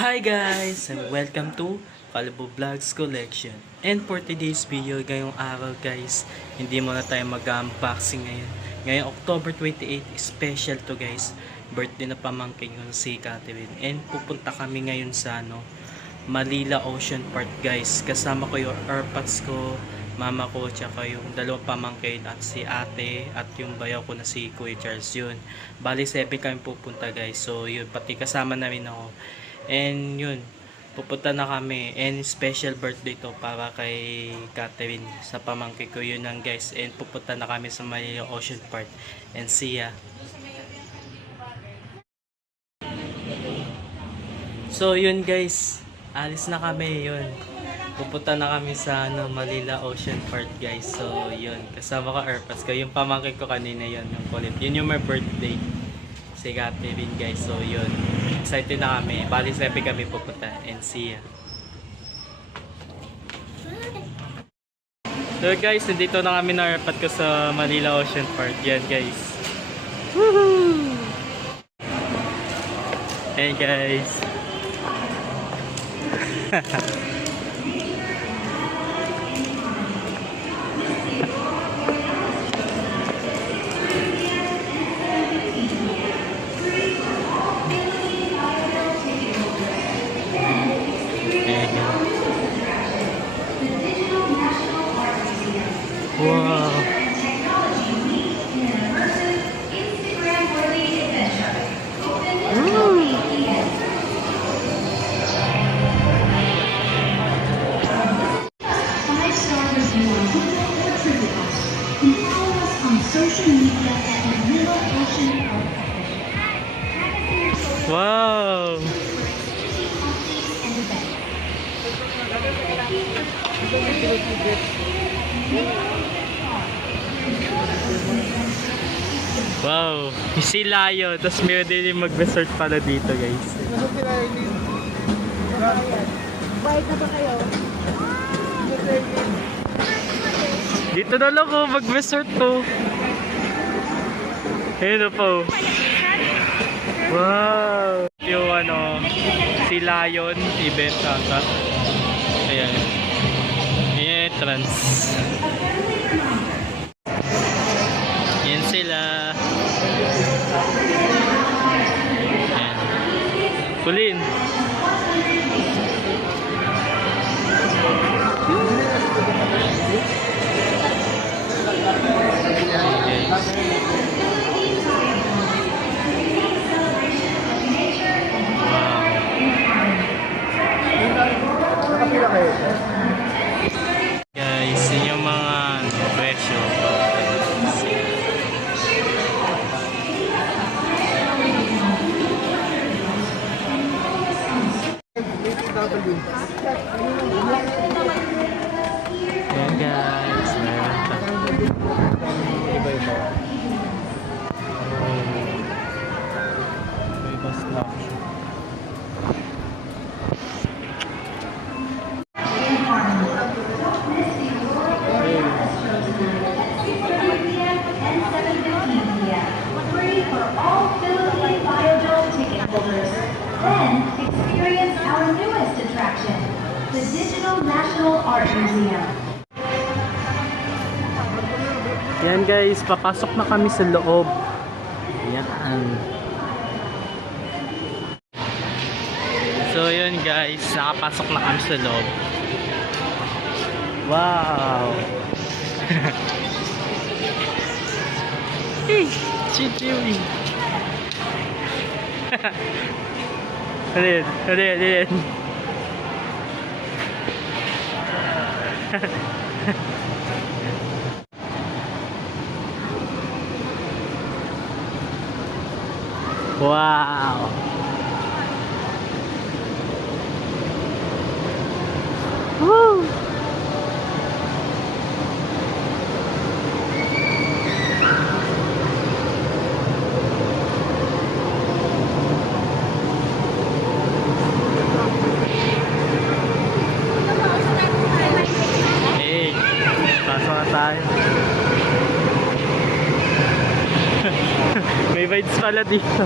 Hi guys! And welcome to Kalbo Vlogs Collection. And for today's video, ngayong araw guys, hindi muna tayo mag-unboxing ngayon. Ngayong October 28, special to guys. Birthday na pamangkin ko si Catherine. And pupunta kami ngayon sa Malila Ocean Park guys. Kasama ko yung airpods ko, mama ko, tsaka yung dalawang pamangkin at si ate at yung bayaw ko na si Kuya Charles yun. Bali 7 kami pupunta guys. So yun, pati kasama namin ako. And yun, pupunta na kami. And special birthday to para kay Catherine sa pamangkin ko yun lang guys. And pupunta na kami sa Malila Ocean Park. And see ya. So yun guys, alis na kami yun. Pupunta na kami sa Malila Ocean Park guys. So yun, kasama ko airpods ko. Yung pamangkin ko kanina yun, yung kulit. Yun yung my birthday. Si Catherine guys. So yun, excited na kami. Bali 7 kami pupunta. And see ya. So guys, nandito na kami na airpod ko sa Malila Ocean Park. Yan guys. Woohoo! Hey guys. Wow. Wow. Wow, si Layo, tapos meron din yung mag-resort pala dito guys. Bayad na ba kayo? Dito na lang ako, mag-resort to. Ayun po. Wow. Yung si Lion event ata. Ayan. Ayan, trans. Yan sila. Ayan. Kulin. Guys, yun yung mga presyo. Ayan guys, meron pa. Iba-iba. Iba-iba slash. Then experience our newest attraction, the Digital National Art Museum. Yan guys, papasok na kami sa loob. Yan. So yun guys, nakapasok na kami sa loob. Wow. Hey, chichiwi. Alin, alin, alin. Wow. Woo. Hey, pasok na tayo. May vibes pala dito.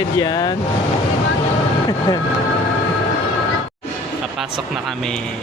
Excited yan. Papasok na kami.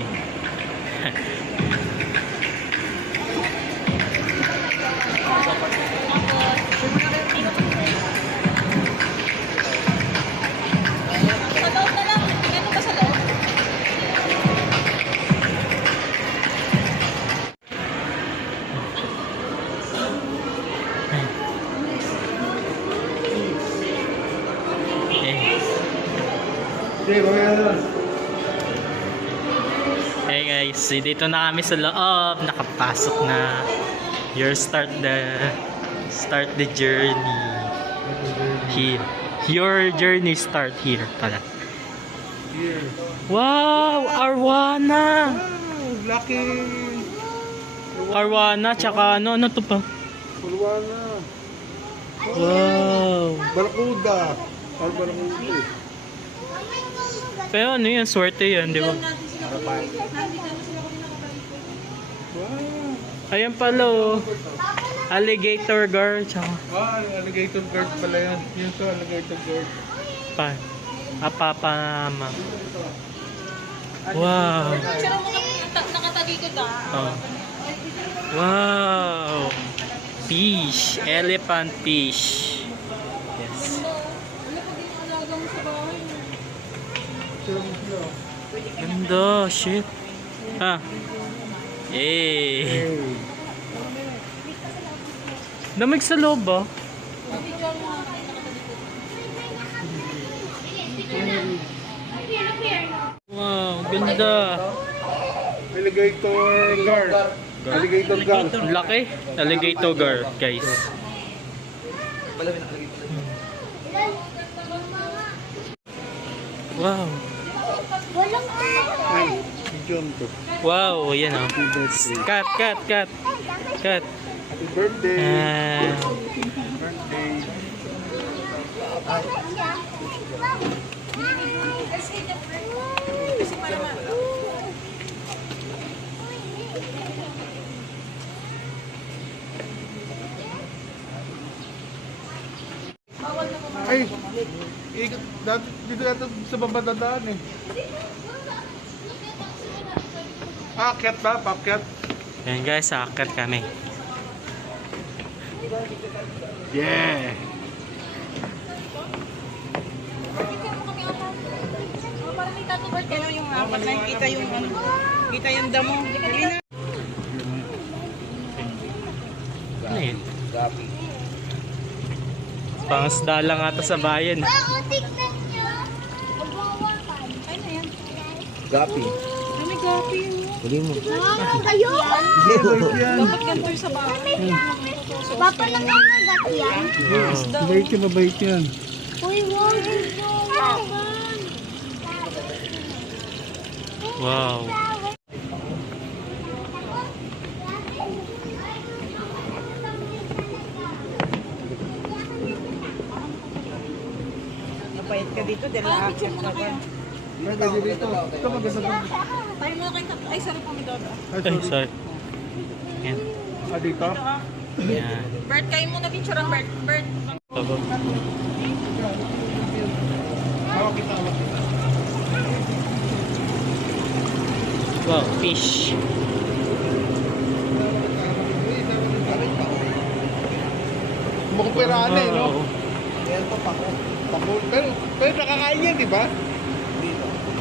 Hey guys, dito na kami sa loob. Nakapasok na. Start the journey. Here. Your journey start here pala. Here. Wow! Arwana! Lucky. Arwana, tsaka ano to pa? Pulwana. Wow! Barakuda. Ay, barakuda. Pero ano yan, swerte yan, di ba? Wow. Ayan pala oh. Alligator guard, tsaka Alligator guard pala yan. Yun to, alligator guard. pa. Apapanama. Wow! Nakatalikod ka. Oh. Wow! Fish! Elephant fish! Yes. Ganda! Shit! Ah! Eh! Damig sa loob ba? Wow! Ganda! Alligator guard. Alligator guard. Laki! Alligator guard, guys. Wow! Ay, medium to. Wow! Yan oh. Cut! Cut! Cut! Cut! Happy birthday. Birthday. Ay, ikot dati dito yata sa baba dadaan eh. Akyat ba? Pakyat? Yan guys, akit kami. Yeah. Parang may tattoo bird ka yung apat na kita yung ano. Kita yung damo. Dali na. Ano yun? Pangasda lang ata sa bayan. Gapi. May gapi yun. Huli mo. Kayo? Yan. Dapat ganito yung sa bahay. Papa lang ang nagat yan. Bait yan, mabait yan. Uy, wow. Wow. Napayat ka dito dahil na-accept ka ba? Maganda dito. Ito maganda. Tayo mo kayo ay, sorry po, Midodo. Ay, sorry. Yan. Ah, dito? Yan. Bert, kayo muna picture ang Bert. Bert. Hawak kita, hawak kita. Wow, fish. Makupiraan eh, no? Wow. Pako. Pero nakakain yan, di ba?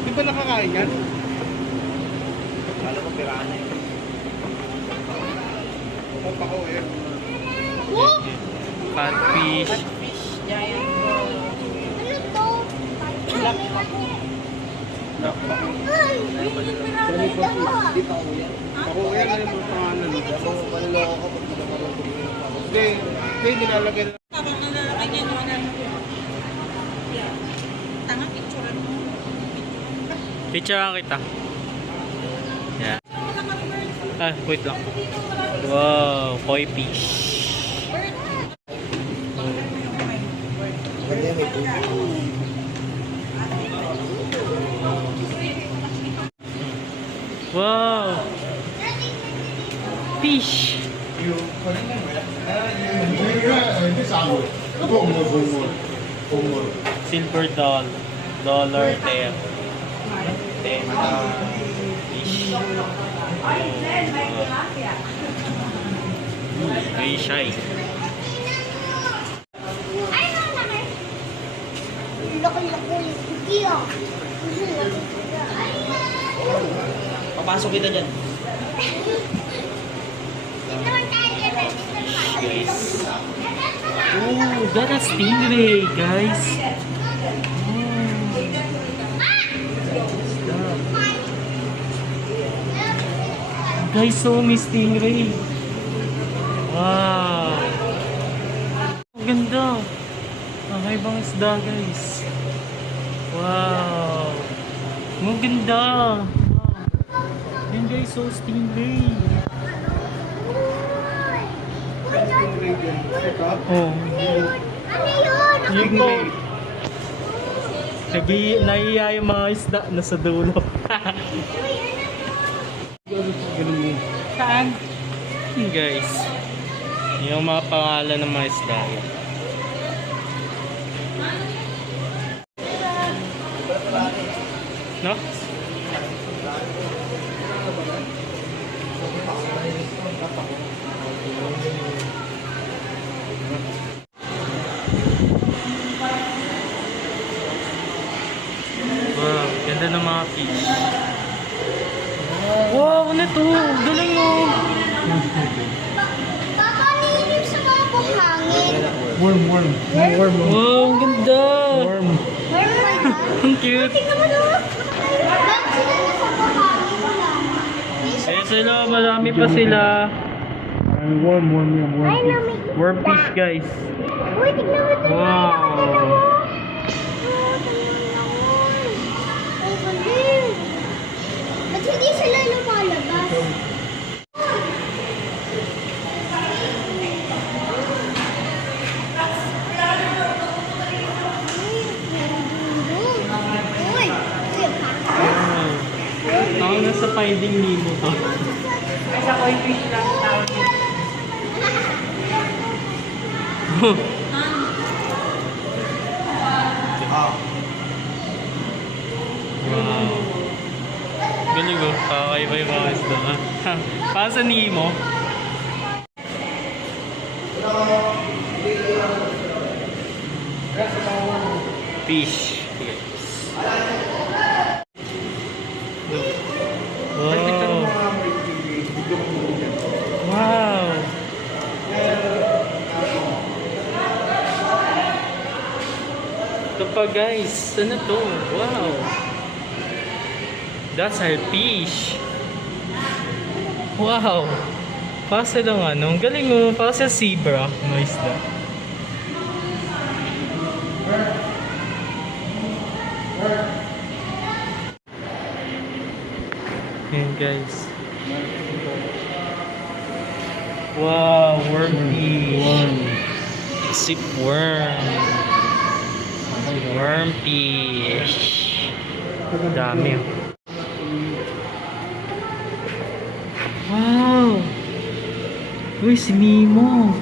Di ba nakakain yan? Kala ko piraan eh. Pako eh. Catfish. Fish, giant roll. Ano to? Black Pako yan, ano yung pangalan? Hindi, nilalagay na. Habang nalalakay niya yung ano. Tanga, picturean mo. Picture kita. Yan. Ah, wait lang. Wow, koi fish. Wow. Fish. Silver dollar 10. 10 fish. Very shy. Laki-laki. Papasok kita dyan. Guys. Oh, got a stingray, guys. Guys, so may stingray. Wow. Ang ganda. Ang ibang isda, guys. Wow. Ang ganda. Wow. Yan guys, so stingray. Oh. Ano yun? Yun po. Naiiya yung mga isda na sa dulo. Ganun mo. Saan? Guys. Yung mga pangalan ng mga isda. Yan. No? Wow, ganda ng mga fish. Wow, ano to? Galing mo. Papa, naiinom sa mga buhangin. Worm. May worm. Wow, ang ganda. Worm. Meron ba yan? Ang cute. Tingnan mo doon. Bakit sila nasa buhangin lang? Eh sila, marami pa sila. Ay, worm yan. Worm. Ay, nami. Worm fish, guys. Uy, tignan mo doon. Wow. Ang galing. Ba't hindi sila lumalabas? Uy, Wow. Ako nasa Finding Nemo to. Wow. Galing ko. Kakaiba yung mga isda. Para sa Nemo. Fish. Wow. Wow. Ito pa guys. Ano to? Wow. That's our fish. Wow. Pasa lang ano. Ang galing mo. Para sa zebra. No isda. Yan guys. Wow, worm fish. Sip worm. Worm fish. Dami. Wow. Uy, si Nemo.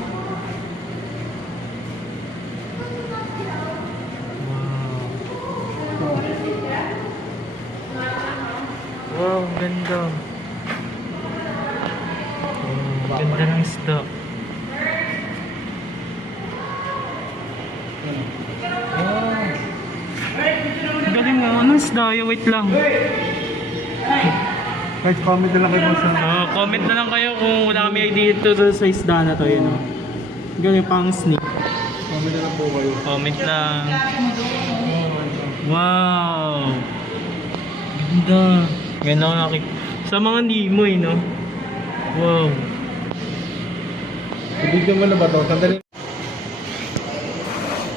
Wow, ang ganda. Ganda ng isda. Wow. Ang galing nga. Anong isda? Wait lang. Guys, comment na lang kayo sa... Comment na lang kayo kung wala kami idea dito sa isda na to. Yun, galing pang snake. Comment na lang po kayo. Comment lang. Wow. Ganda. Ganda ako nakik... Sa mga Nemo no? Wow. Ibigyan mo na ba ito? Sandali.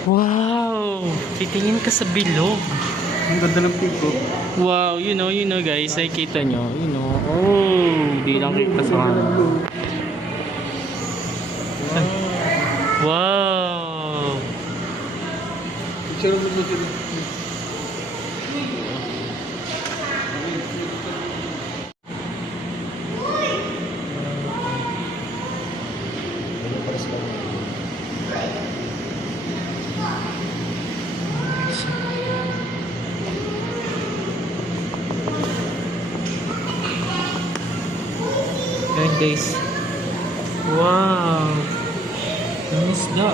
Wow. Titingin ka sa bilog. Ang ganda ng piko. Wow, you know guys, nakikita nyo, oh, di lang kita sa mga. Wow. Picture mo dito. guys. Wow. Ang isda.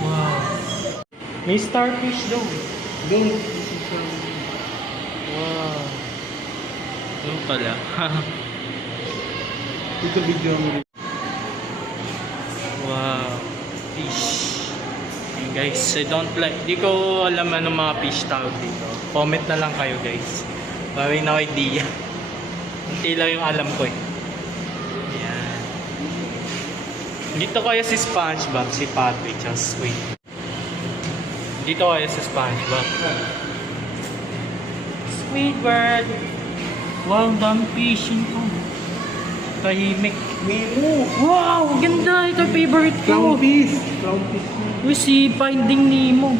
Wow. May starfish daw. Doon. Wow. Ano pala? Ito video mo rin. Wow. Fish. Ayan guys, I don't like. Di ko alam ano mga fish tawag dito. Comment na lang kayo guys. May no idea. Hindi lang yung alam ko eh. Ayan. Dito kaya si SpongeBob, si Patrick, tsaka Squid. Dito kaya si SpongeBob. Squidward! Wow, ang dami fishing ko. Tahimik. Nemo. Wow, ganda! Ito favorite ko. Clownfish. Clownfish. Uy, si Finding Nemo.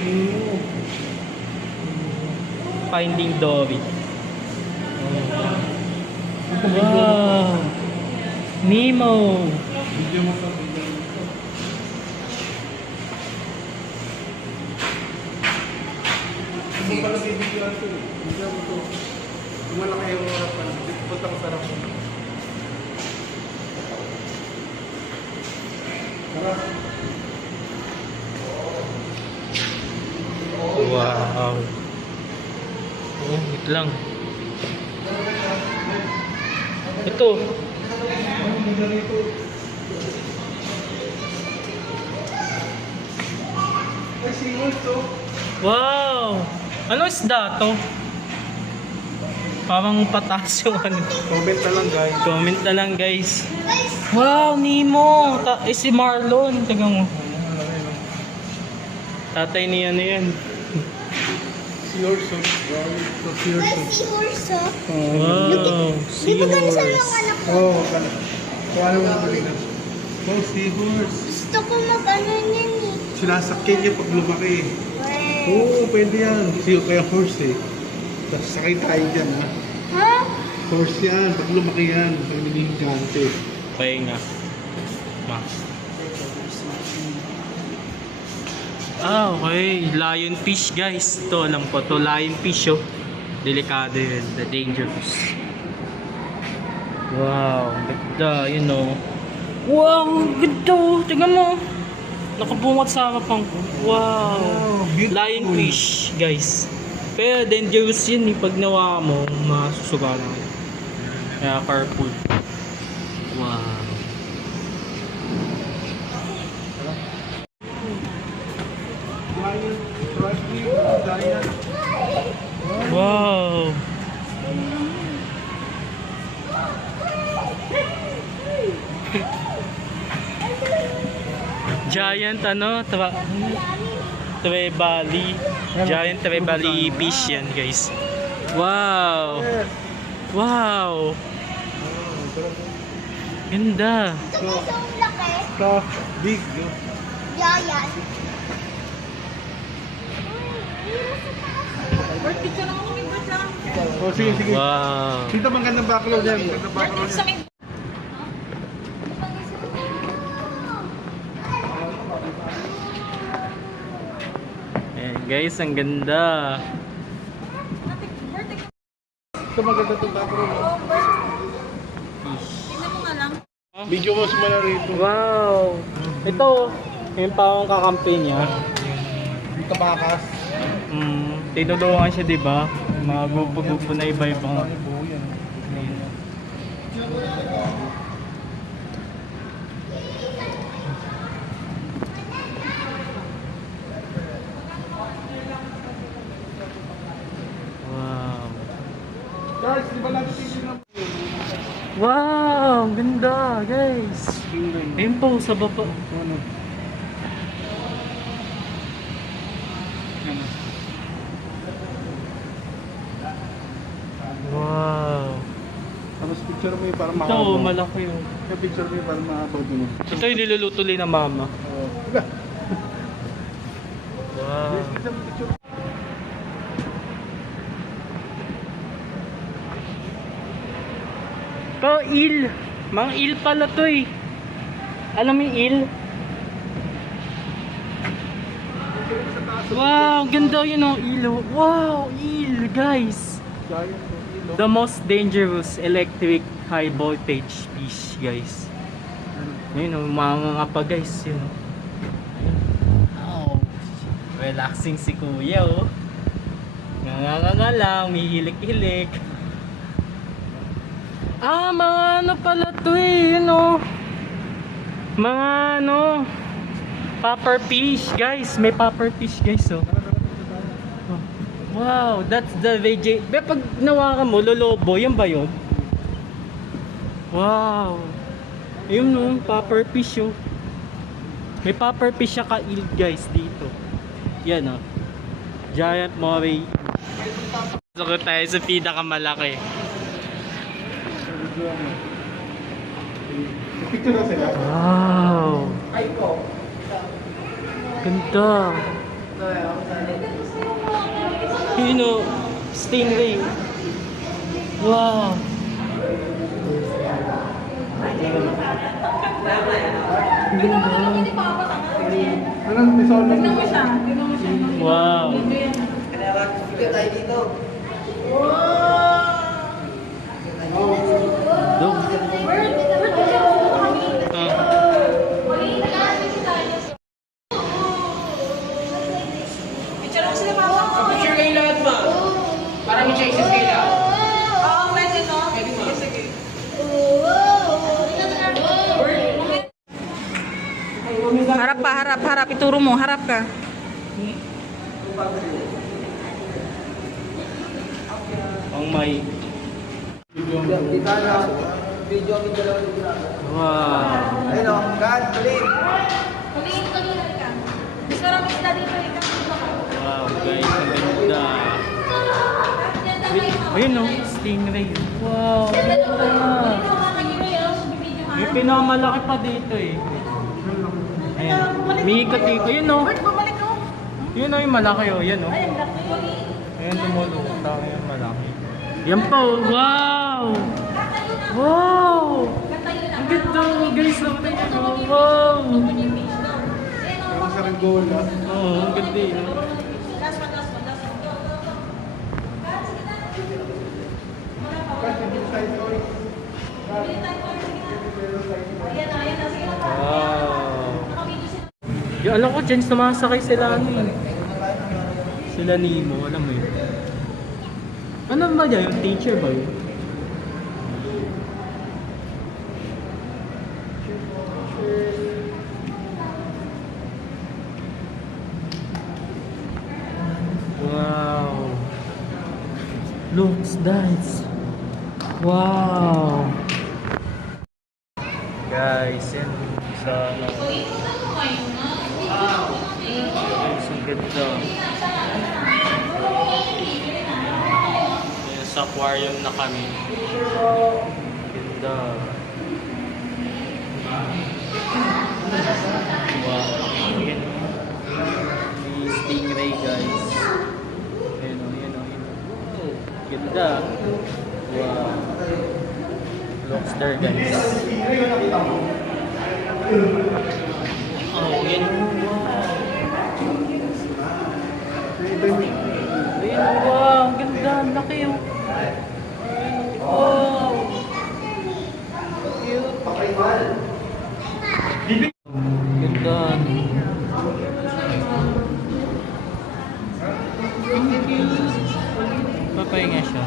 Nemo. Finding Dory. Wow! Nemo! Video mo to. Video mo to. Hindi pala video ito. Video mo to. Kung malaki yung harapan, punta ko sa harapan. Tara. Wow! Oh, wait lang. Ito. Ay, seaweed to. Wow! Ano isda to? Parang patas yung ano. Comment na lang guys. Comment na lang guys. Wow, Nemo! Si Marlon. Tagang mo. Tatay niya na yan. Seahorse. Seahorse, oh. Wow! Di ba ganun sa mga Seahorse. anak ko? Oo, kala. Kung ano mo balik na. Oh, seahorse. Gusto ko mag-ano niyan eh. Sinasakyan niya pag lumaki. Well, Oo, pwede yan. Kasi kaya horse eh. Tapos sakay tayo dyan ha. ha? Horse yan. Pag lumaki yan. Pag naging gante. Kaya nga. Ma. Ah, okay. Lionfish guys. Ito, alam ko to. Lionfish oh. Delikado yun. The dangerous. Wow. Ganda. You know. Wow. Ganda oh. Tingnan mo. Nakabungat sa hapang ko. Wow. beautiful. Lionfish guys. Pero dangerous yun eh. Pag nawa mo, masusuga na. Kaya careful. Wow. Giant. Trusty. Giant. Wow. Giant ano? Trevally. Giant Trevally fish yan guys. Wow. Wow. Ganda. Ito gusto kong laki. So, big. No? Giant. Bert, picture lang ako kay Bert lang. Oh, sige, sige. Wow. Dito magandang background yan. Magandang Bert, background sa yan. akin. Ayan guys, ang ganda. Bert, Ito maganda itong background. oh, Bert. Tingnan mo nga lang. Video mo sumala rito. Wow. Ito, yung pawang kakampi niya. Yung tabakas. Tinulungan siya, di ba? Mga grupo-grupo na iba-ibang. Buo yan. Wow. Guys, di ba natin tingin na? Wow, ang ganda, guys. Ayun po, sa baba. Ano? Wow. Tapos picture mo yung para Ito, makabaw. malaki yun. Yung picture mo yung para makabaw dun. Ito yung niluluto ng mama. Oo. Wow. Kita mo picture. Ito, il. Mga il pala to eh. Alam mo yung il? Wow, ganda yun oh, il. Wow, il, guys. Giant. The most dangerous electric high voltage fish, guys. Yun o, mga pa guys, yun. Oh, relaxing si kuya oh. Nga lang, may hilik-hilik. Mga ano pala to eh, yun o. Mga ano, popper fish guys, may popper fish guys oh. Wow, that's the VJ. Pag nawakan mo, lolobo, yan ba yun? Wow. Ayun no, popper fish oh. May popper fish siya ka-ild guys dito. Yan oh. Giant moray. Gusto tayo sa pinakamalaki. Picture na sila. Wow. Ganda. Yun o, stingray. Wow. Anong tisol? Tignan mo siya. Wow. Dog. Picture mo sila mama. Picture kayo lahat ba? Para may choices kayo lahat. Oo, pwede no? Sige, sige. Harap pa, harap. Ituro mo, harap ka. Ang may. Kita na. Video ang dalawa dito. Wow. Ayun o, God, believe. Kuliin ka. Mas marami sila dito eh. Wow guys, ang ganda. Wait, ayun o, stingray. Wow. May pinakamalaki pa dito eh. Ayan. May ikot-ikot. Ayun o. Bumalik ko. Yun o yung malaki o. Yan o. Ayun, laki. Ayan tumulong. Ayan malaki. Yan pa o. Wow. Wow. Ang ganda guys. Wow. Parang sa Regola. Oo, ang ganda eh. No? Wow. Yung alam ko dyan, sumasakay sila ano eh. Sila Nemo, alam mo yun. Ano ba yan? Yung teacher ba yun? Wow. Looks nice. Wow. Guys, yan sa ano. Guys, ang ganda. Yan, sa aquarium na kami. Ganda. Wow. Yan. May stingray guys. Yan o, yan o, yan o. Ganda. Wow. Lobster guys. Oh, yan. Ayan, wow. Ang ganda. Ang laki yung. Wow. Cute. Ganda. Papahinga siya.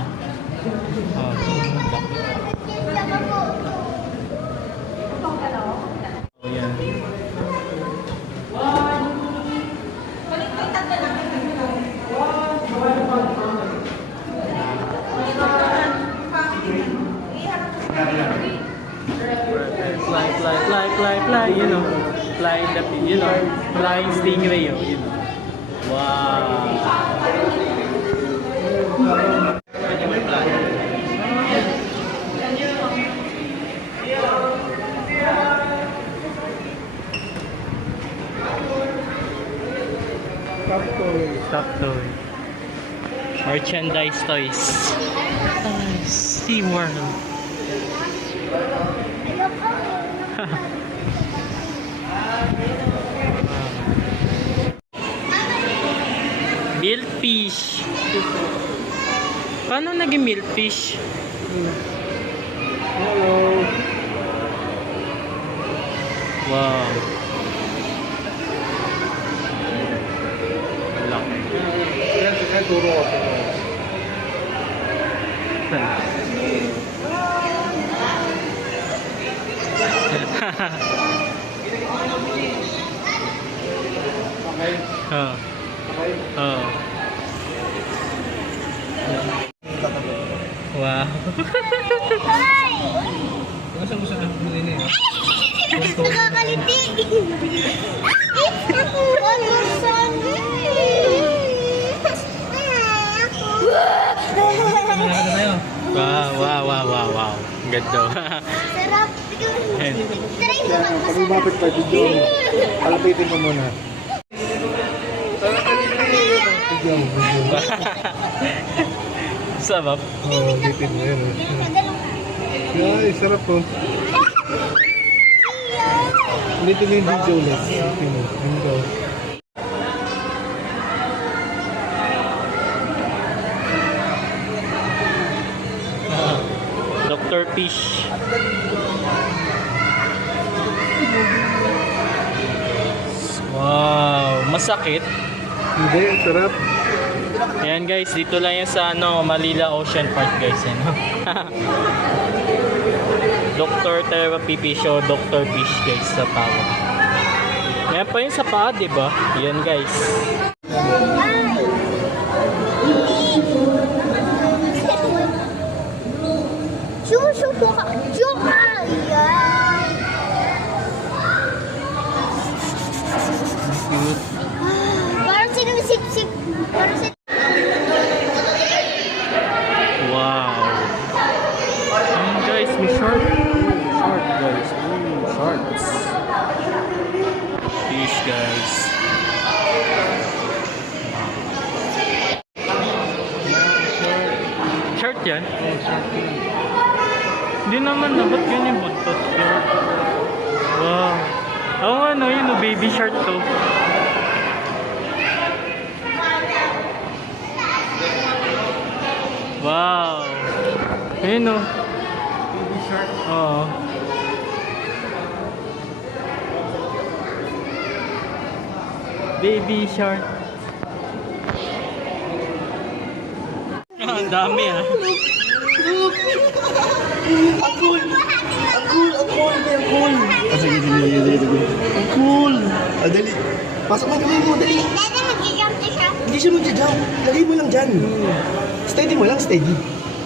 Oh, ganda. Oh, yan. Fly, you know. Fly the, you know, flying stingray, oh, you know. Wow. Pwede mag-fly. Stop toy. Merchandise toys. SeaWorld. Milkfish. Paano naging milkfish? Hello. Wow. Laki. Yan, turo ko. Okay. Oh. Okay. Oh. Wow. Nasa mo sa akin eh. Nakakaliti. Ako, ano sabi? Ano tayo? Wow. Ang ganda. Sarap. Try mo Pag lumapit pa, video mo. Palapitin ko muna. Video mo. Sarap. Oo, bitin mo yun. Ay, sarap po. Dito na yung video ulit. Dito. Dr. Fish. Wow, masakit. Hindi, sarap. Ayan guys, dito lang yan sa Malila Ocean Park guys. Yan. Dr. Therapy Fish o Dr. Fish guys sa tawag. Yan pa yun sa paa, diba? Yan guys. Susuko ka. Suka. Yan. Parang sinusip-sip. Parang Wow. Ayan guys, may shark. Shark guys. Sharks. Fish guys. Shark yan? Hindi naman na, ba't ganyan buntot? Wow. Oo nga no, yun o, baby shark to. Wow. Ayun o. Baby shark. Oo. Baby shark. Ang dami ah. Sige. Ang cool. Dali. Pasok mo kamay mo, dali. Dada, mag-jump na siya. Hindi siya mag-jump. Lagay mo lang dyan. Steady mo lang, steady.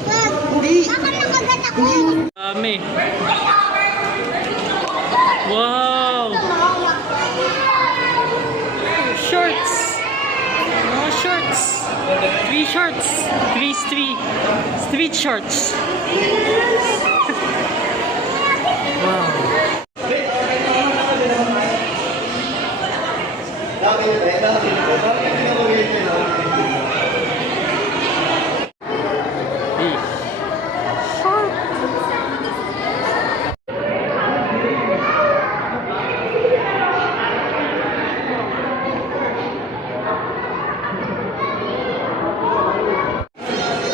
Wag. Hindi. Baka nakagat ako. Dami. Wow. Shorts. Mga shorts. 3 shorts. 3 street shorts. Wow.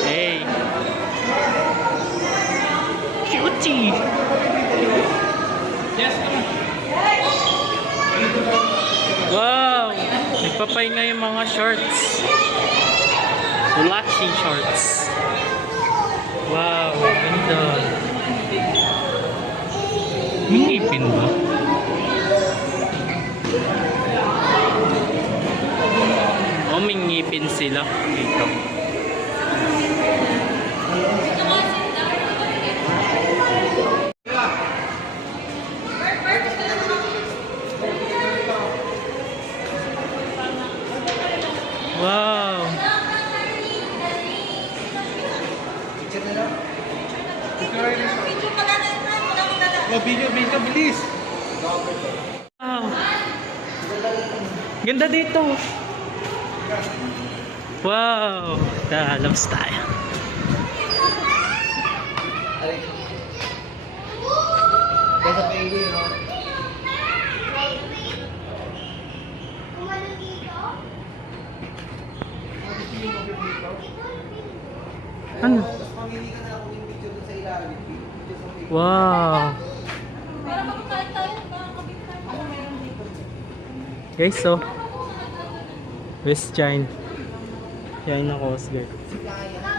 Hey. Cutie. Wow! Nagpapahinga yung mga shorts. Relaxing shorts. Wow, ganda. May ngipin ba? Oh, may ngipin sila. Dito. Wow! Oh, video, bilis. Wow! Ganda dito! Wow! Labas tayo. Ano? Wow. Guys, so West China. China Coast Guard.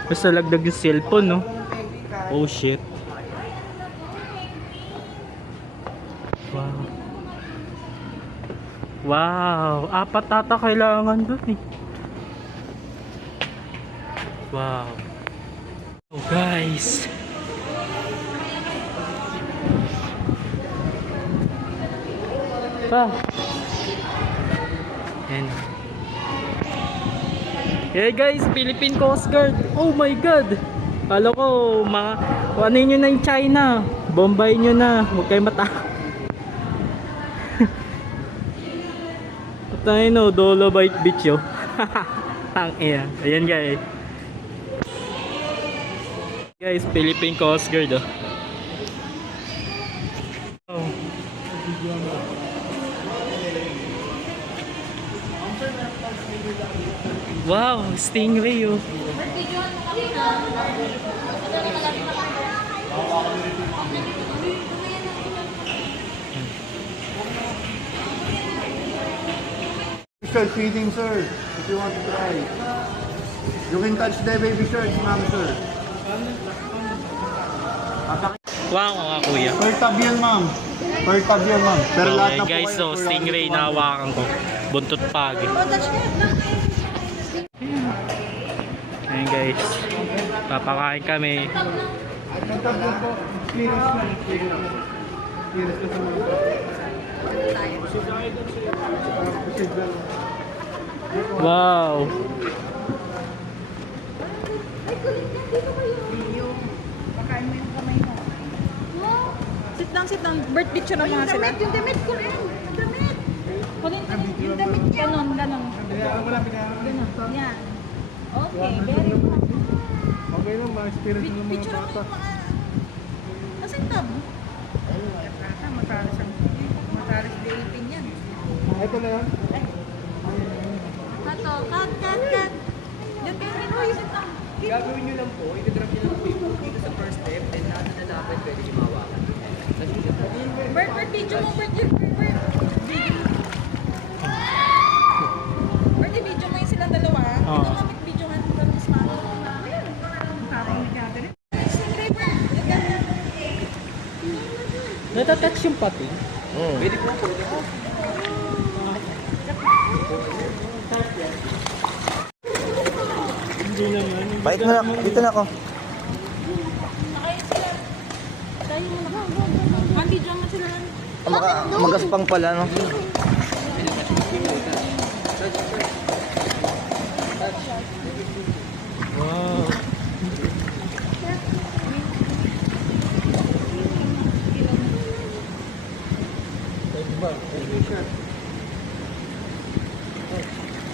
Basta lagdag yung cellphone, no? Oh shit. Wow. Wow. Apat ata kailangan dun eh. Wow. Oh guys. Pa. Yan. Hey guys, Philippine Coast Guard. Oh my god. Kala ko ano nyo na yung China. Bombay nyo na. Huwag kayo matakot. Tayo no, Dolomite Beach yo. Ang iya. Ayan guys. Guys, Philippine Coast Guard oh. Oh. Wow, stingray oh. Shirt feeding, sir. If you want to try. You can touch the baby shirt, ma'am, sir. Wow, mga kuya. Per tab yan, ma'am. Per tab yan, ma'am. Pero lahat Okay na po guys, kayo, so per stingray lahat na po hawakan ko. Buntot pagi. Ayan guys. Papakain kami. Per tab yan po. Clearance lang. Clearance ka sa mga. Wow. Pakain mo yung kamay mo. Sit down, sit down. Birth picture na mga sila. Yung damit ko rin. Yung damit. Yung damit niya. Ganon, ganon. Ganon. Yan. Okay, very good. Okay lang, ma-experience ng mga Picture mo bata. yung mga... Nasaan tab? Mataris di 18 yan. Ito na yan. Hato, cut. Yan kayo minuhay. Sit down. Gagawin nyo lang po, i-drop nyo lang po yung dito sa first step, then nasa na dapat pwede nyo mawakan. Birth video mo, birth video mo yung silang dalawa. Oo. Ito kami video nga ng Miss Mano. Natatouch yung pati. Pwede po po. Hindi naman. Bait mo na, dito na ako. One video mo sila. Magaspang pala, no? Wow.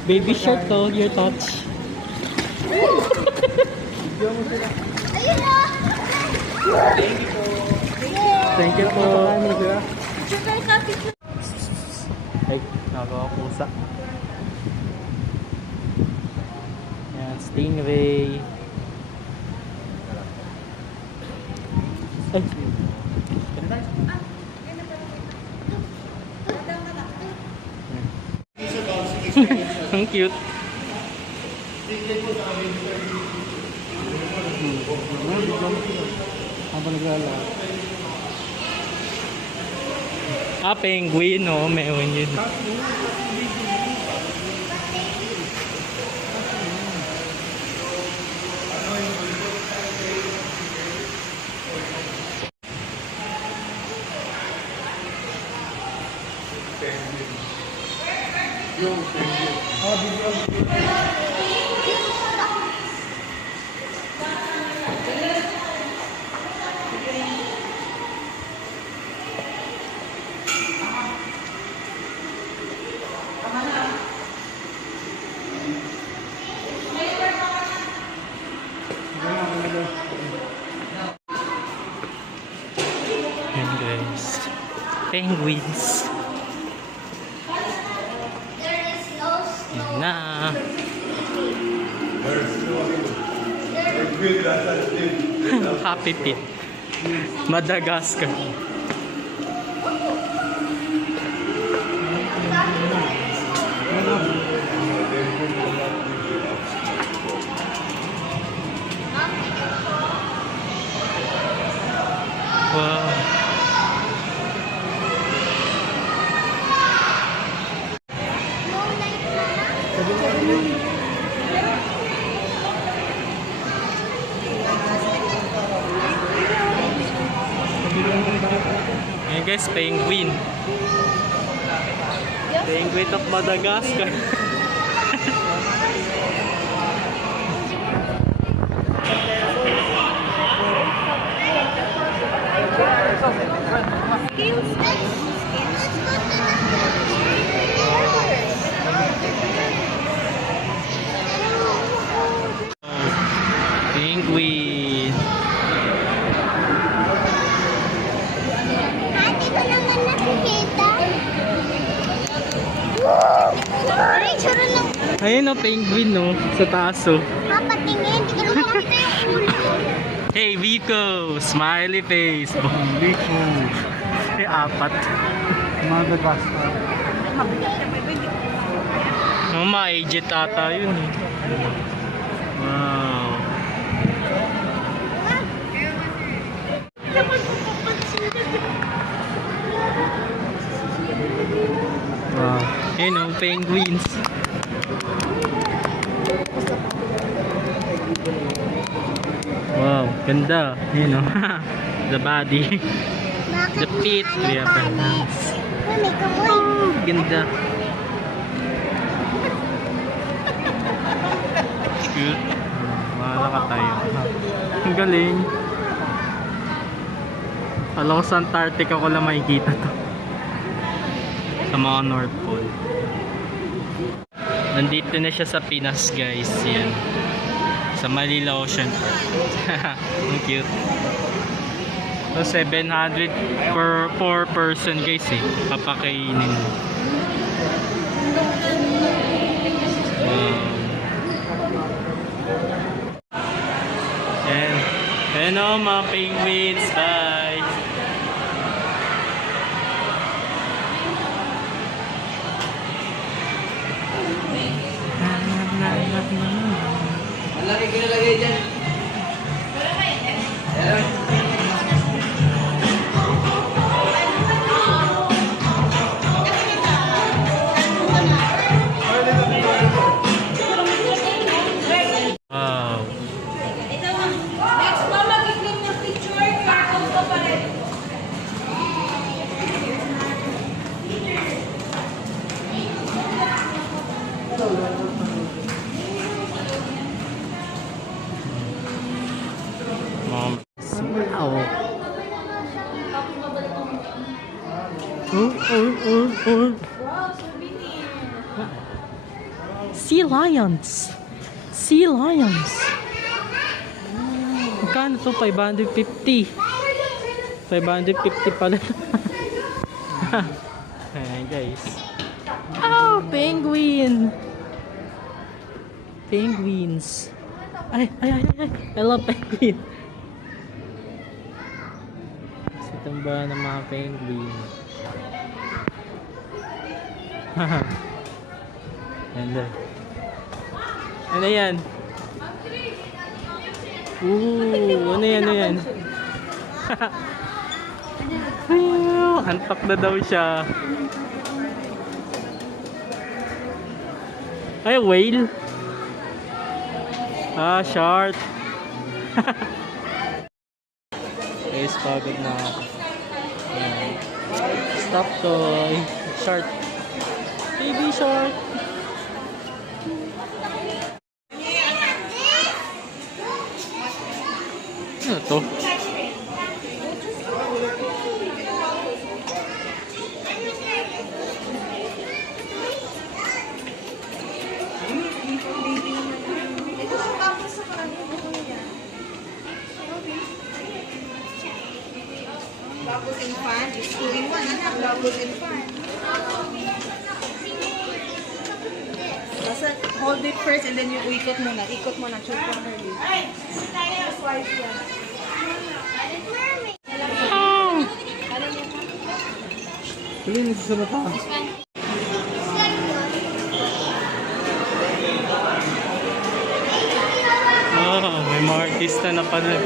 Baby shark to, your touch. Ayun na! Thank you po. Sugar kapit na. Ay, nakakapusa. Yan, stingray. Ay. Ang cute. Habang naglalakad. Ah, penguin, no? Meron yun. Yan guys. Penguins. Yan na. Happy Feet. Madagascar. Wow. Ayan guys, penguin. Penguin of Madagascar. Penguin. Ate ko naman nakikita. Ay, tsura lang. Ayun o, penguin no, sa taas o. Papatingin, hindi ko naman makita yung ulo. Hey Vico! Smiley face! Biko. Ay, apat. Madagascar. Ma-aged ata yun eh. Wow. Wow. Ayun o, penguins. Wow, ganda. Ayun o. The body. The feet. We have the hands. Uy, may kamoy. Ganda. Cute. Mahala ka tayo. Ang galing. Alam ko sa Antarctica ko lang makikita to. Sa mga North Pole. Nandito na siya sa Pinas guys. Yan. Sa Manila Ocean Park. Ang cute. So 700 per person guys eh. Papakainin. Wow. Ayan o mga penguins. Bye. Ang laki ko nalagay dyan. Wow. Next, mama, give yung picture. Cartoon ko pa rin. Mom. Wow. Oh. Sea lions. Sea lions. Magkano to? 550. 550 pala. Ayan guys. Oh, penguin. Penguins. Ay. I love penguin. Sa tambahan ng mga penguin. Ganda. Ano yan? Ano yan? Antok na daw siya. Ay, whale. Shark. Guys, pagod na ako. Ayan. Stop toy. Shark. Baby shark. Ano to? Bubbles and fan. It's 2-in-1. Anak, bubbles and fan. Basta hold it first and then you ikot mo na. Ikot mo na. Shoot mo na. Ay! Swipe yan. Kulinis sa mata. Oh, may mga artista na pala.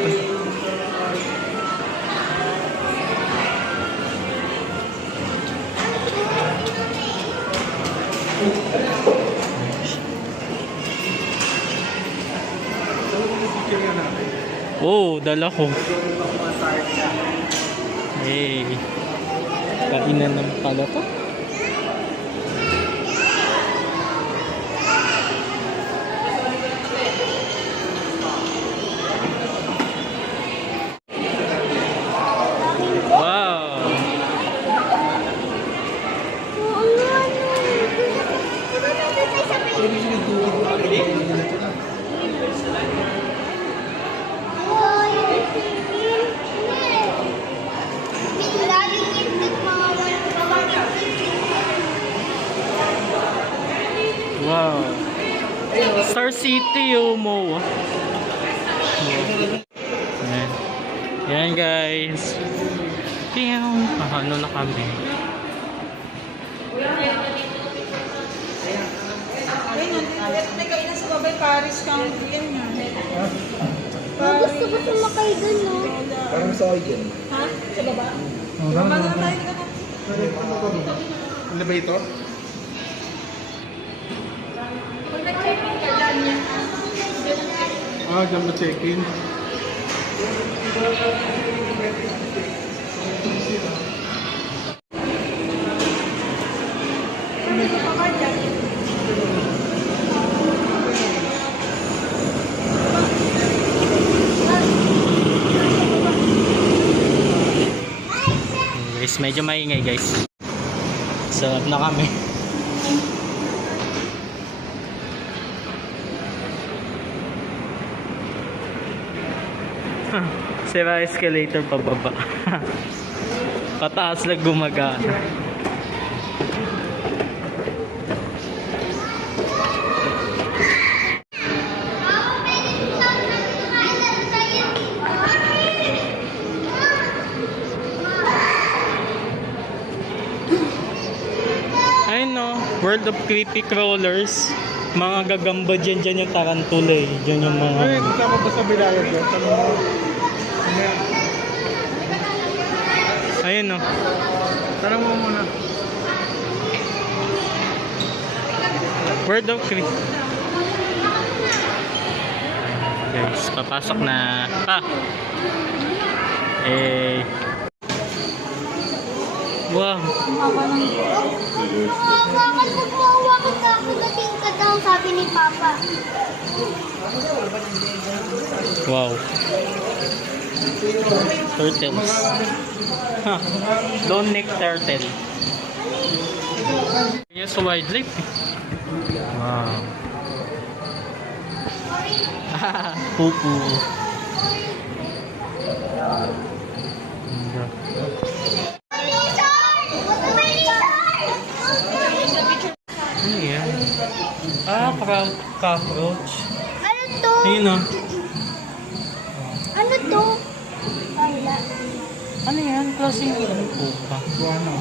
Picture nga natin. Oh, dala ko. Hey. Kainan ng pala to. Wow. Wow. Star City yung mo. Yan. Yan guys. Piyaw. Ano na kami. May kainan sa babay, Paris County yan nga. Gusto ko sumakay dun, no? Parang sa dyan. Ha? Sa baba? Baba na lang tayo, hindi ka na. Elevator? Pag nag-check-in ka dyan yan. Ah, dyan ba check-in? Dito pa ka dyan. Guys, medyo maingay guys. Sarap na kami. Sira escalator pababa. Pataas lang gumagana. Ayun no, World of Creepy Crawlers. Mga gagamba dyan yung tarantula eh. Dyan yung mga... Ay, kasama ba sa bilaya dyan? Tanong mo. Ayun no. Tanong mo muna. World of Creepy. Guys, papasok na. Eh. Wow. Bakit magmawakot ka ako dating ka daw, sabi ni Papa. Wow. Turtles. Huh. Lone neck turtle. Yes, wildlife. Wow. Pupu. Ano yan? Ah, cockroach. Ano to? Ayun o. Ano to? Wala. Ano yan? Klaseng ano po ba? Ano?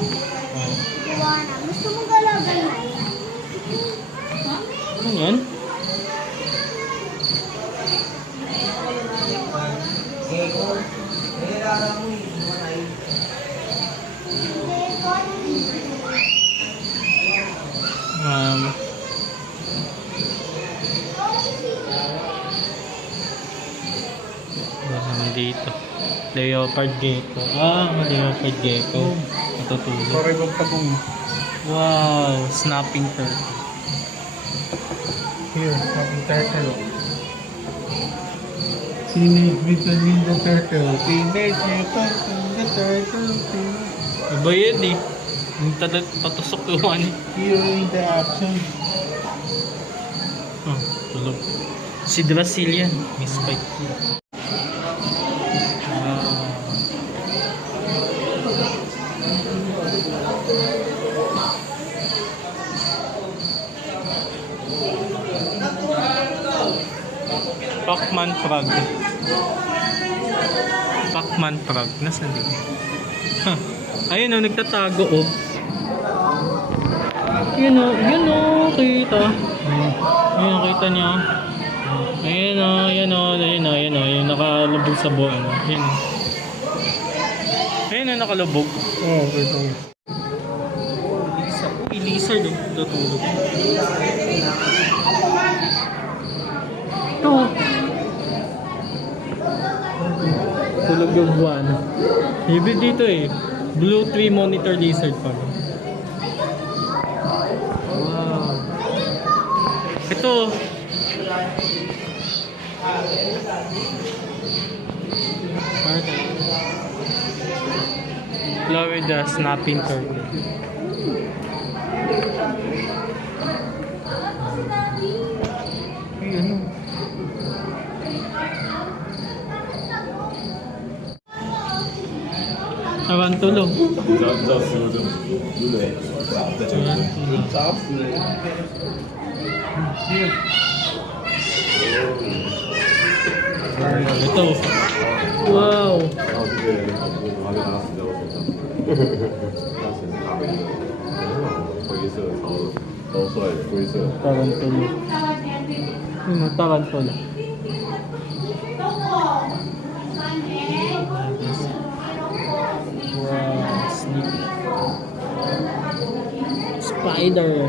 Iwana. Gusto mo galagay na yan? Ano yan? Dito. Leopard gecko. Ah, leopard gecko. Matutulog. Sorry, wag tabong. Wow, snapping turtle. Here, snapping turtle. Teenage Mutant Ninja Turtle. Teenage Mutant Ninja Turtle. Iba yun eh. Yung patusok yung ano. Hero in the action. Oh, tulog. Si Dracilian. Miss Spike. Pac-Man frog. Pac-Man frog. Nasaan din? Huh. Ayun o, nagtatago oh. Yun o, kita. Ayun, kita niya. Ayun o, yung nakalubog sa buwan. Ayun o. Ayun o, nakalubog. Oo, ito. Lizard o, tutulog. Ito. Tulog yung buwan. Hibid dito eh. Blue tree monitor lizard pa. Wow. Ito. Florida snapping turtle. Ay, ano? Tarantula. Ito. Wow. Tarantula. Tarantula. Wow, snake. Spider.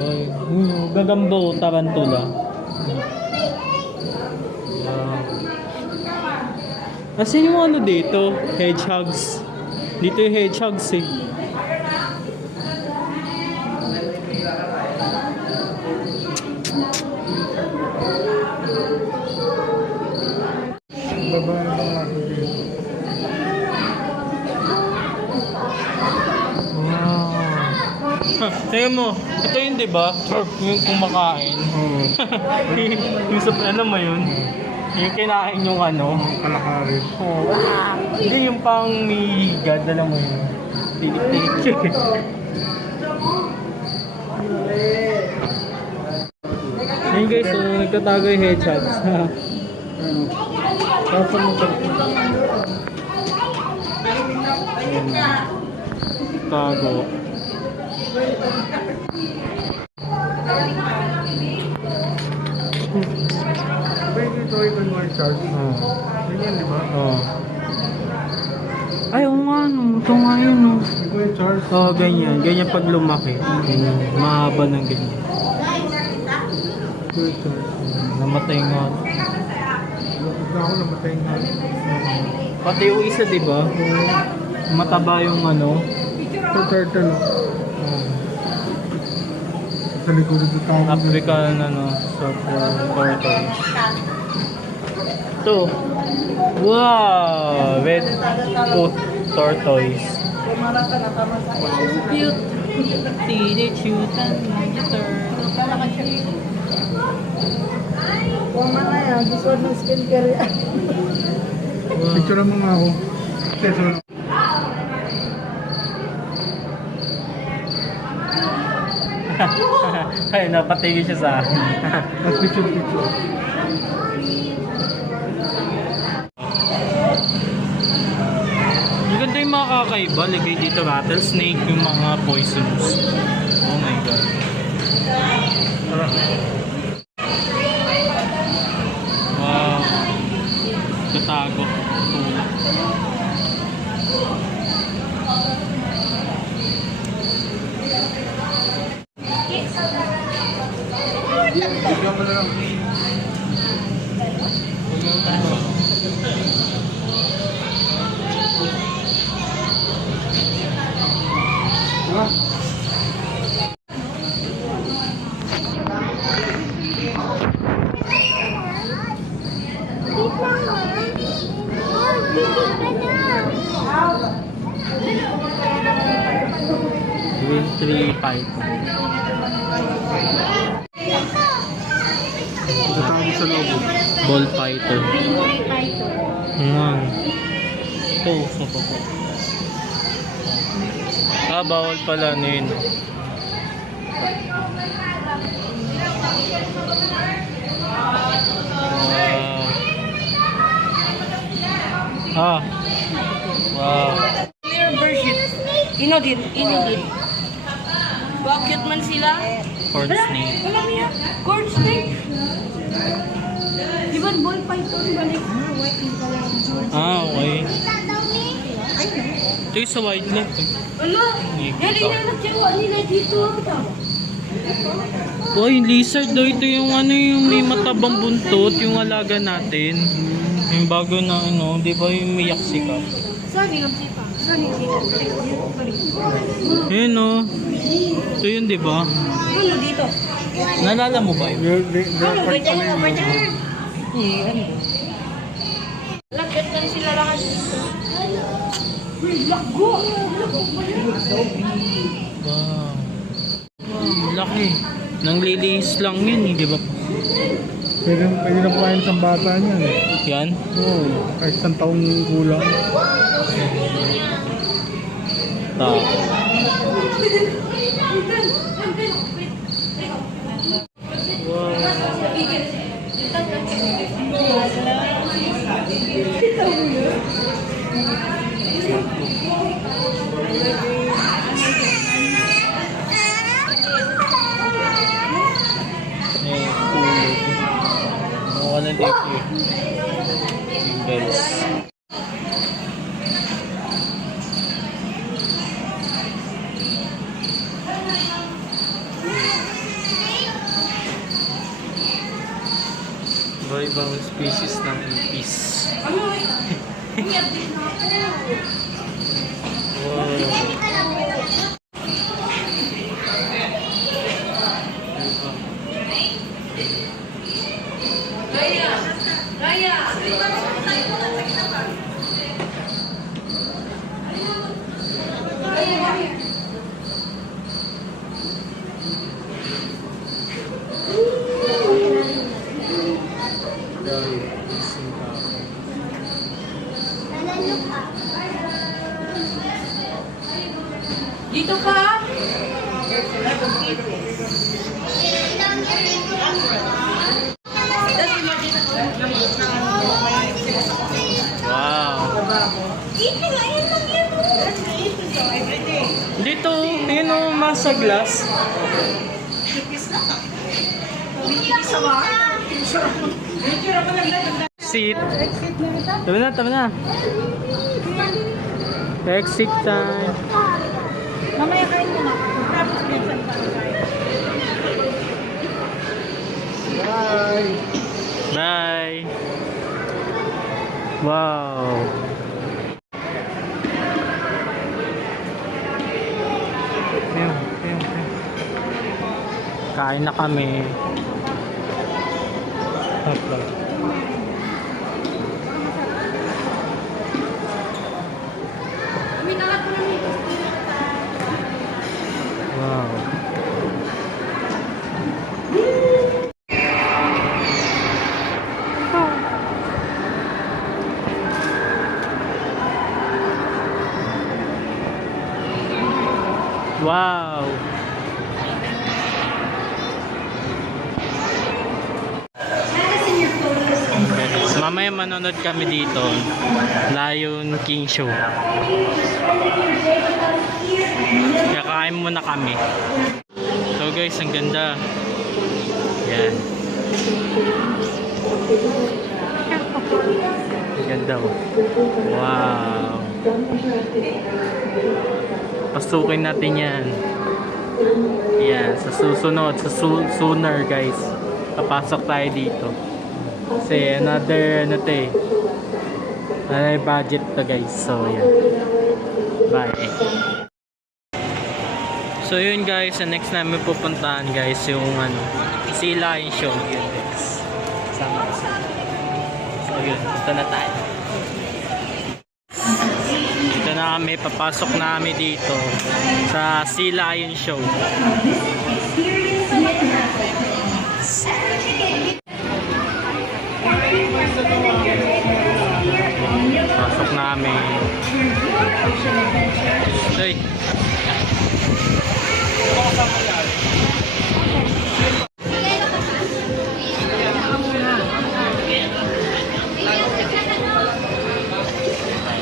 Ay, gagambo, tarantula. Wow. Asan yung ano dito? Hedgehogs. Dito yung hedgehogs eh. Babae lang ako dito. Wow. Tingnan mo, ito yun diba? Yung kumakain. Yung sa ano mo yun? Yung kinain yung ano? Kalakari. Oh. Hindi yung pang may higad, alam mo yun. Tinik-tinik. Ayun guys, so nagtatago yung hedgehogs. Tapos mo sa... Tago. Ito yung mga charge. Ganyan, di ba? Oh. Ay, oo nga, no. Ito nga yun, no. Ito yung charge. Oo, ganyan. Ganyan pag lumaki. Ganyan. Mahaba ng ganyan. Ito yung charge. Namatay nga. Lapit na ako, namatay nga. Pati yung isa, di ba? Mataba yung ano. Ito turtle. Sa likod ito tayo. African, ano, turtle. Ito. Wow! Red foot tortoise. Cute. Teenage Mutant Ninja Turtles. Picture mo nga ako. Teso. Ay, napatigil siya sa akin. Picture. Maganda yung mga kakaiba. Lagay dito rattlesnake, yung mga poisonous. Oh my god. Wow. Tatago. Tulak. Bigyan mo na lang. Wintry python. Tatago sa loob. Ball python. Ito, sa baba. Bawal pala na yun. Wow. Wow. Clear version. Ino din. Bakit man sila? Corn snake. Alam niya, corn snake. Di ba boy python balik? Ah, okay. Ito yung sa wildlife. Ano? Yan yung nagtsawa nila dito. Boy, lizard daw. Ito yung ano yung may matabang buntot, yung alaga natin. Yung bago na ano, di ba yung may yaksika? Sorry, ang sipa. Sorry. Yun o. Ito yun, di ba? Ano dito? Nalala mo ba yun? Ano ba dyan? Ano ba dyan? Lakit lang sila lahat. Lago! Wow. Wow, laki. Nang liliis lang yun, di ba? Pwede na kumain sa bata niya. Yan? Oo, kahit isang taong gulang. Tao. Eh, tulog. Wala dito eh. Guys. Iba-ibang species ng ipis. Wow. Dito ka? Wow. Dito, yun o, masa glass. Exit. Tama na. Exit time. Mamaya kain mo na. Tapos minsan pa kain. Bye. Wow. Ayun. Kain na kami. Hopla. Wow. Wow. So, mamaya manonood kami dito. Lion King Show. Kakain muna kami. So guys, ang ganda. Yan. Ang ganda oh. Wow. Pasukin natin yan. Yan, sa susunod, sa sooner guys. Papasok tayo dito. Kasi another another budget to guys. So yan. Bye. So yun guys, sa next namin pupuntahan guys yung Sea Lion Show. Yun guys. Sama. So yun, punta na tayo. Dito na kami, papasok na kami dito sa Sea Lion Show. Pasok namin. Hey.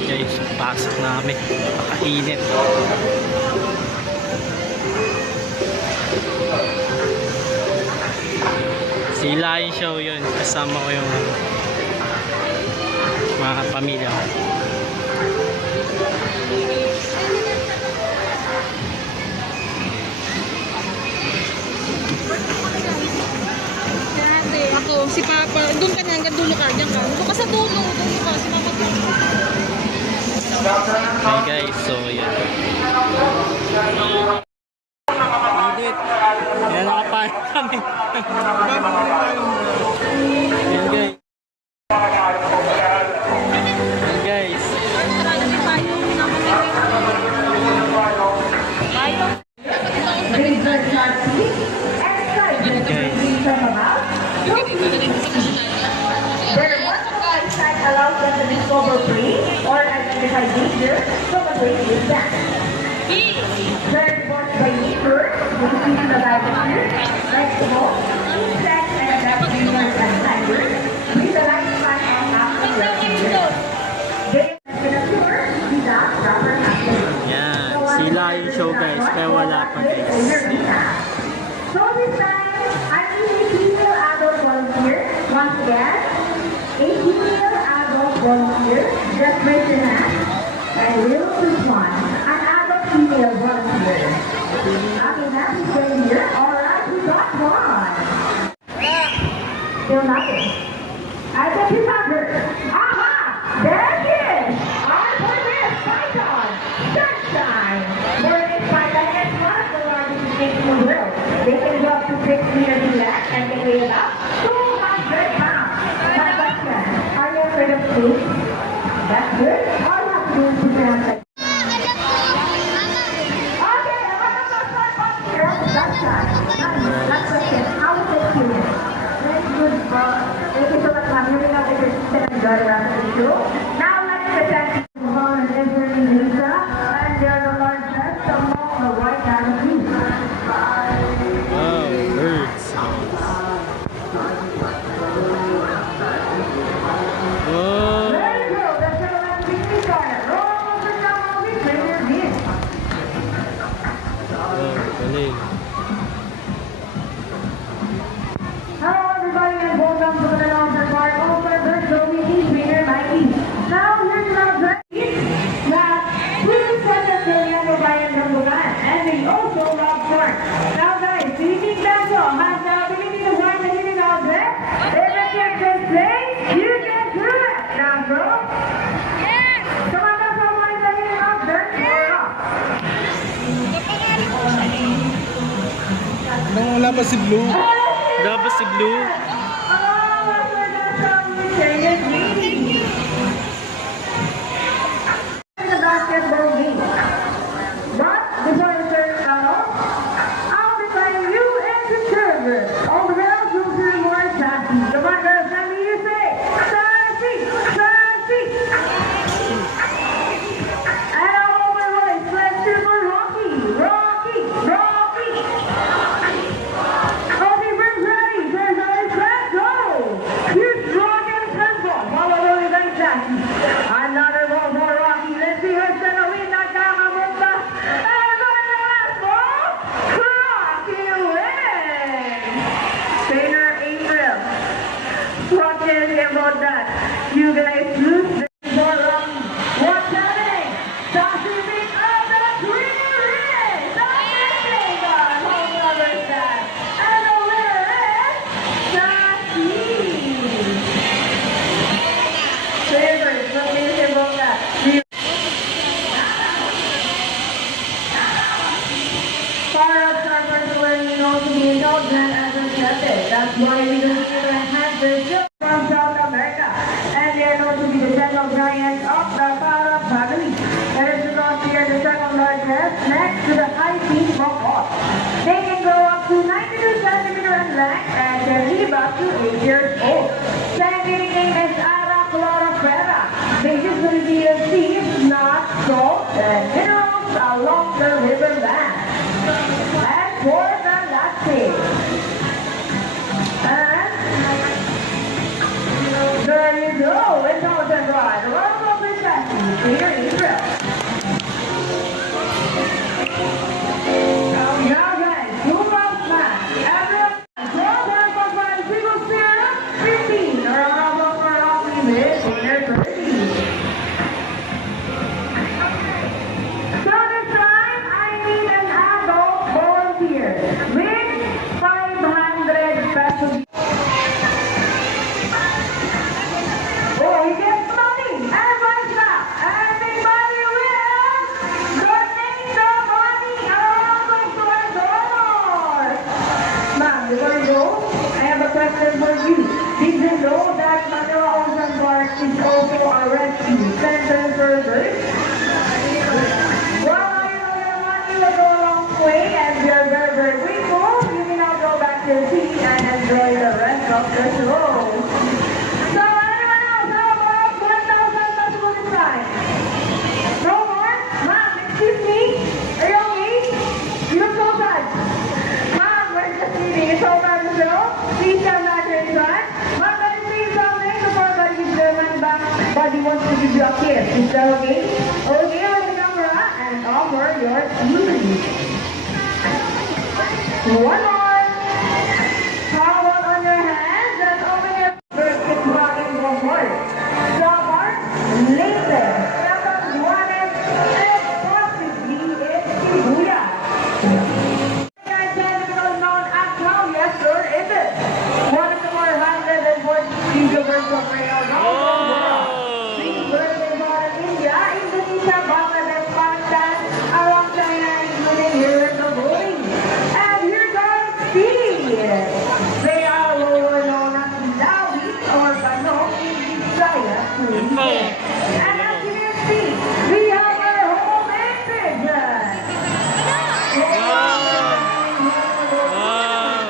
Guys, pasok namin. Napakainit. Sila yung show yun. Kasama ko yung mga pamilya ko. Hindi, ako, si Papa. Doon ka na, hanggang dulo ka. Diyan ka. Doon ka sa dulo. Dulo ka. Si Papa doon. Okay guys, so yan. Yan, nakapain kami. Yan guys. Yan guys. Raise your chart, please. And try to Okay. reach from about. There was a guideline allows them to discover prey or identify danger from a great distance. Third was by neighbor, increasing the diversity, vegetables, insects, and bacterias and tigers with the lifespan of after 20 years. They can assure without proper action. Yan. Sila yung show guys. Kaya wala pa guys. So this time, I need a female adult volunteer. Once again, a female adult volunteer. Just raise your hand. And we'll choose one. An adult female volunteer. Okay, that is right here. Alright, we got one. Still nothing. I think you have her. Aha! There she is! On for this, Python! Sunshine! There is Python and one of the largest snakes in the world. They can go up to 6 meters in length and they weigh about 200 pounds. My question, are you afraid of snakes? That's good. All you have to do is put your hands like okay, I'm gonna start up here. Sunshine. That's it. How was it feeling? Very good. Thank you so much, ma'am. You may not be interested in going around the show. Now let's present Yvonne and Everly Lisa, and they're the largest among the white galaxies. Wow, birds. Whoa. Very good. That's the last thing we got. Roll the down with your knees. Wow, galing. Hello everybody and welcome to the Announcer Park Open Virtual Meeting Trainer Mikey. Now here's another that please send us to Leandro Bayan Rambugan and we also love porn. Now guys, do you think that's all? Has the ability to watch anything out there? If it's your best play, you can do it. Now bro. Yes! Come on now, someone is anything out there? Yeah! Wala pa si Blue. Dapat si Blue. The basketball game. But before you start out, I'll define you as the server. All the girls will feel more sassy. Come on, girls, let me hear you say sassy, sassy. And all my boys, let's do for Rocky, Rocky, Rocky. Okay, Brent's ready. There's always let's go. Here's rock and tempo. Follow really very sassy. Another ball for Rocky. Let's see her send a win. Nakamabunda. And the last ball. Rocky wins. Trainer April. What can you say about that? You guys lose this for Rocky. What's happening? Sassy beat up the winner is the Mexican. Hold over that. And the winner is Sassy. Favorites, what can you say about that? Para sa particular, you know, to be indulgent as a method. That's why we don't even have the show from South America. And they are known to be the gentle giants of the Para family. That is because they are the second largest next to the high peak macaw. They can grow up to 92 centimeters in length and can live up to 8 years old. Scientific name is Arachlorophera. They usually be the seeds, nuts, salt, and minerals along the riverbank. And for the latte. And there you go. It's all done right. A round of applause for Sassy. Here, April. a kiss. Is that okay? Okay, on the camera and offer your seat. One more. Towel on your hands and open your first kiss rocking forward. Stopper, later. Second one and possibly it's Shibuya. Known as now, yes sir, it is. One of the more 140 gigabits of rail now. These birthday born in India, Indonesia, Bangladesh, Pakistan, around China, including here in the building. And here comes Steve. They are lower known as Lawi or Banong in Bisaya, Malaysia. And as you can see, we have our homemade pigeon.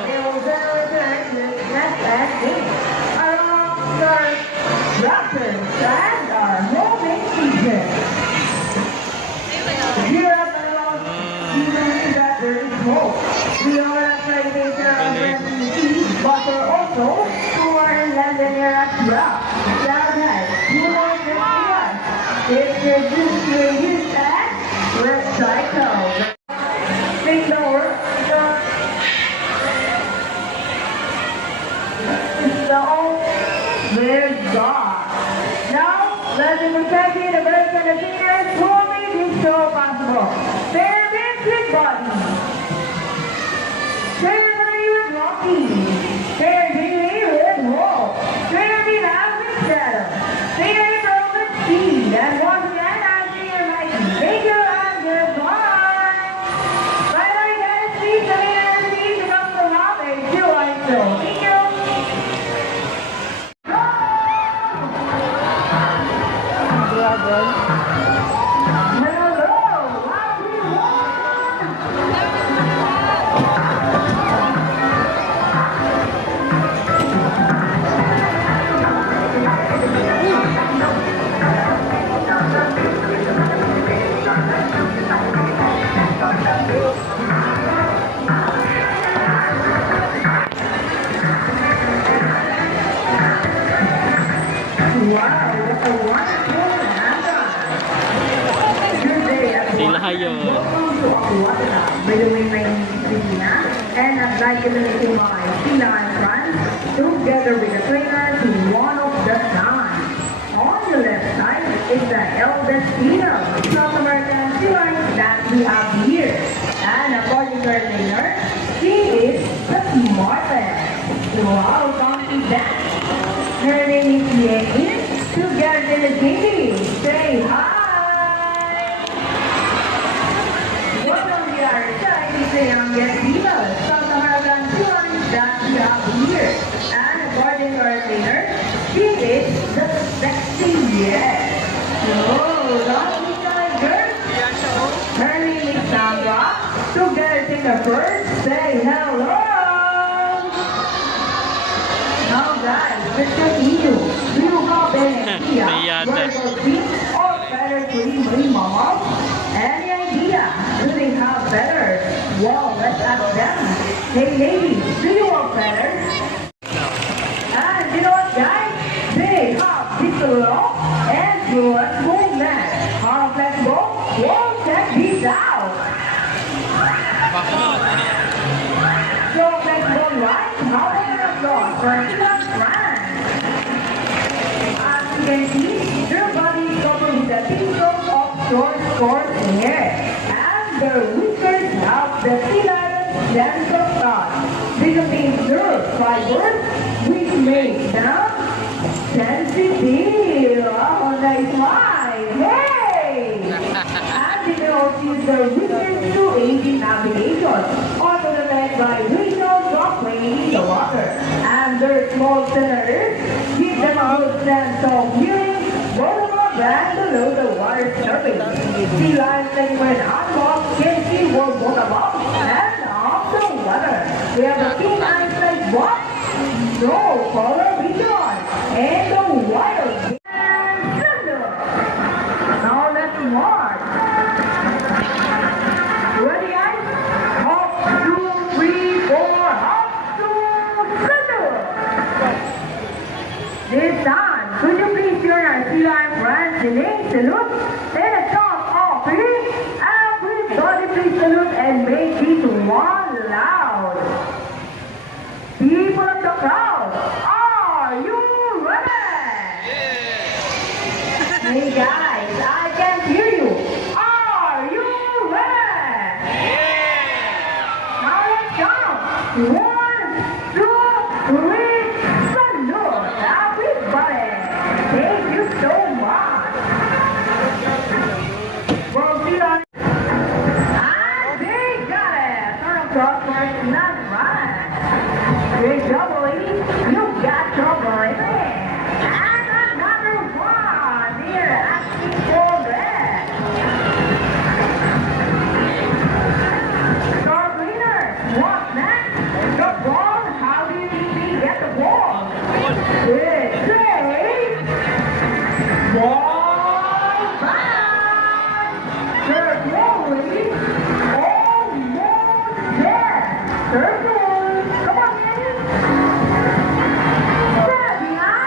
They will return this next acting around our raptors and our homemade pigeon. Here at the launch, we believe that there is hope. We are not trying to take care of refugees, but we're also who are in London here as well. Now guys, who wants to see us? If you're just used as recycle. Think the word, there's God. Now, let's protect the birds and the singers who made this show possible. They're big bodies. They're Marie with Rocky. They're Jimmy with Wolf. They're Milan with Shadow. They're April with Steve. And once again, I'm Singer Mikey. Thank you and goodbye. Bye bye guys. Please come in and see to come to Rob and do I show. Thank you. Sila yun. By the way, my name is Christina, and I'd like to introduce my Sheila and friends, together with the trainer to one of the signs. On the left side is the eldest female South American feline that we have here. And according to her trainer, she is the smartest. Wow, come to that. Her name is Yenny. Together with Jamie. Say hi. The youngest female South American feline that we have here. And according to our trainer, she is the sexiest. Oh, don't be shy, girl. Her name is Sandra. Together take a first, say hello. Now guys, let's continue. Do you have any idea where the queen or better queen mama? Any idea? Do they have feathers? Well, let's ask them. Hey ladies, do you have feathers? And you know what guys? They have flexible and fluent movement. How flexible? Well, check this out. So flexible, right? How about a dog for a friend? As you can see, their body is covered with a thin coat of short hair. Their whiskers have the feline sense of touch. They contain nerve fibers which make them sensitive. Oh, nice one! Hey! And they can also use their whiskers to aid in navigation, automated by whistles while playing in the water. And their small centers give them a good sense of hearing, both above and below the water surface. Sea lions that when unwalked can see both above and off the water. We have the keen eyes like what? No color vision and the wild and thunder. Now let's march. Ready guys? Hop, 2, 3, 4, hop, 2, thunder. This time, could you please join our sea lion friends in salute and make this one loud. People of the crowd, are you ready? Hey guys, I can't hear you. Are you ready? Now let's count. 1, 2, 3, salute everybody. Thank you so much. Well, see on. And they got it. Turn across first, not right. Great job, lady. You got trouble in there. And another one. Here, asking for that. Star cleaner, what's next? The ball. How do you need to get the ball? Good. Say, ball back. Serve slowly. Almost there. Serve slowly. Come on, man. Fabian.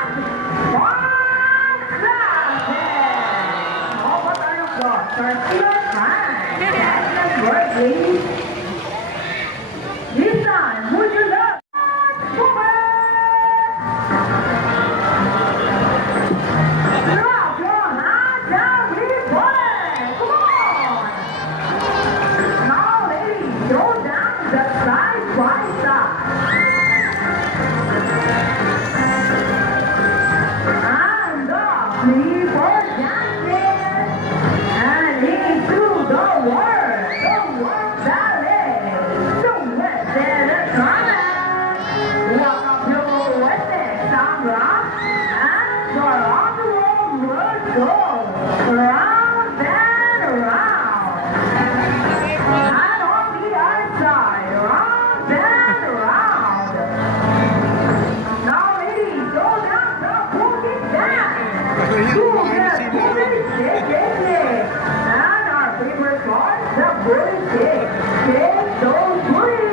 One second. Oh, what are you got? Circular time. Excellent work, ladies. This time, would you love? Drop your hands down, everybody. Come on. Now, ladies, go down the side by side. And up, three for dancing. And into the world ballet. The Western Electronic. Welcome to Western Sandra. And so around the world, let's go. Round and around. And on the other side, round and around. Now, ladies, go down the boogie dance. Do the boogie shake. And our favorite part, the boogie shake. Shake those booties.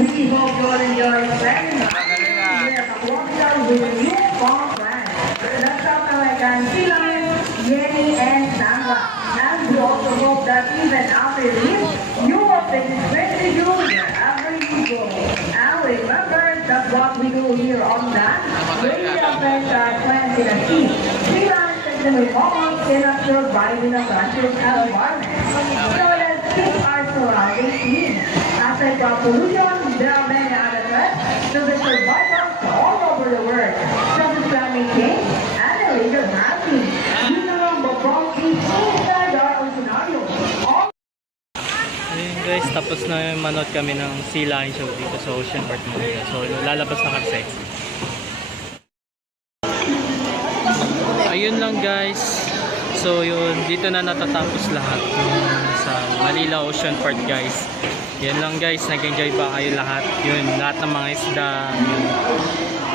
We hope you all enjoy spending time with new fun friends. Let's talk like Silang, Jenny, and Sandra. And we also hope that even after you leave, you will take this great to you wherever you go. And remember, that's what we do here on that. Really affect our friends in a team. Silang is the moment cannot survive in a classroom environment. So let's keep our surroundings clean. Aside from pollution, there are many other threats to the survivors all over the world, such as climate change and illegal hunting. You know, but from inside our own scenario. All Ayun guys, tapos na manood kami ng Sea Lion Show dito sa Ocean Park Manila. So lalabas na kami sexy. Ayun lang guys. So yun, dito na natatapos lahat yung sa Manila Ocean Park guys. Yan lang guys, nag-enjoy ba kayo lahat? Yun, lahat ng mga isda, yun.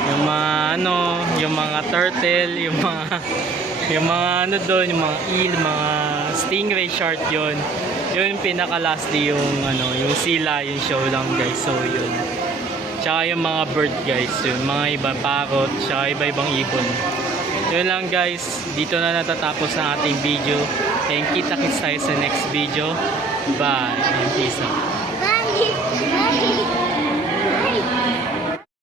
Yung mga ano, yung mga turtle, yung mga ano doon, yung mga eel, mga stingray shark yun. Yun yung pinaka lastly yung ano, yung Sea Lion Show lang guys. So yun. Tsaka yung mga bird guys, yun, mga iba parrot, tsaka iba-ibang ibon. Yun lang guys, dito na natatapos ang ating video. And kita-kits tayo sa next video. Bye and peace out.